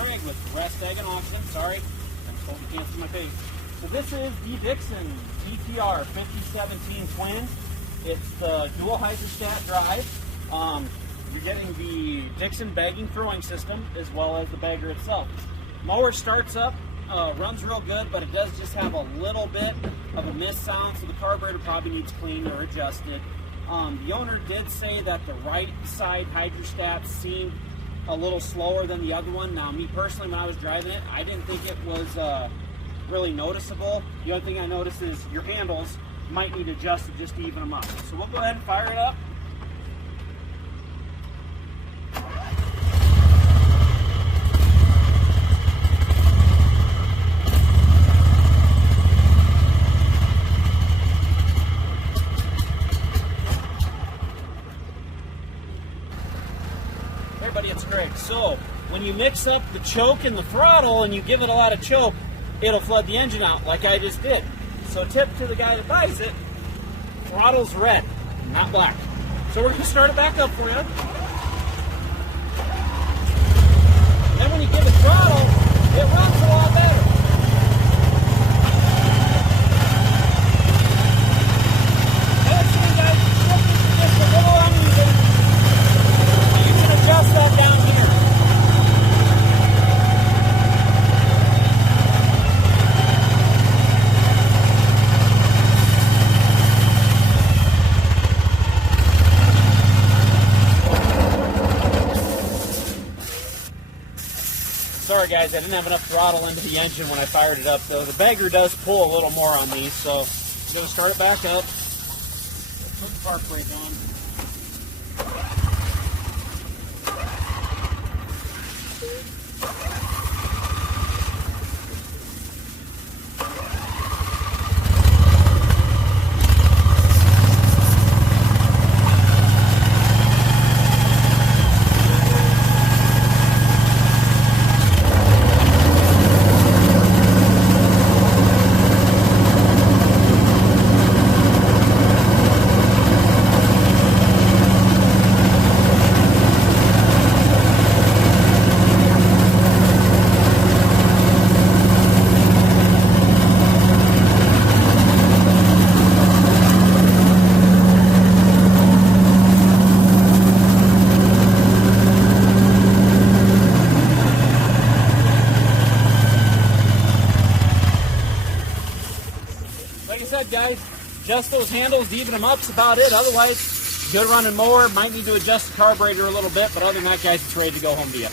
Craig with Nebraska Auction. Sorry, I'm supposed to cancel my face. So this is the Dixon ZTR5017 twin. It's the dual hydrostat drive. You're getting the Dixon bagging throwing system as well as the bagger itself. Mower starts up, runs real good, but it does just have a little bit of a miss sound, so the carburetor probably needs cleaned or adjusted. The owner did say that the right side hydrostat seemed a little slower than the other one. Now, me personally, when I was driving it, I didn't think it was really noticeable. The other thing I noticed is your handles might need adjusted just to even them up. So we'll go ahead and fire it up. Everybody, it's Craig. So when you mix up the choke and the throttle and you give it a lot of choke, it'll flood the engine out like I just did. So tip to the guy that buys it, throttle's red, not black. So we're going to start it back up for you. And then when you give it throttle, it runs a lot better. Excellent, guys. Just a little uneven. You can adjust that down here. Sorry guys, I didn't have enough throttle into the engine when I fired it up though. The bagger does pull a little more on these, so I'm going to start it back up. Put the park brake on. Like I said, guys, adjust those handles to even them up is about it. Otherwise, good running mower. Might need to adjust the carburetor a little bit, but other than that, guys, it's ready to go home to you.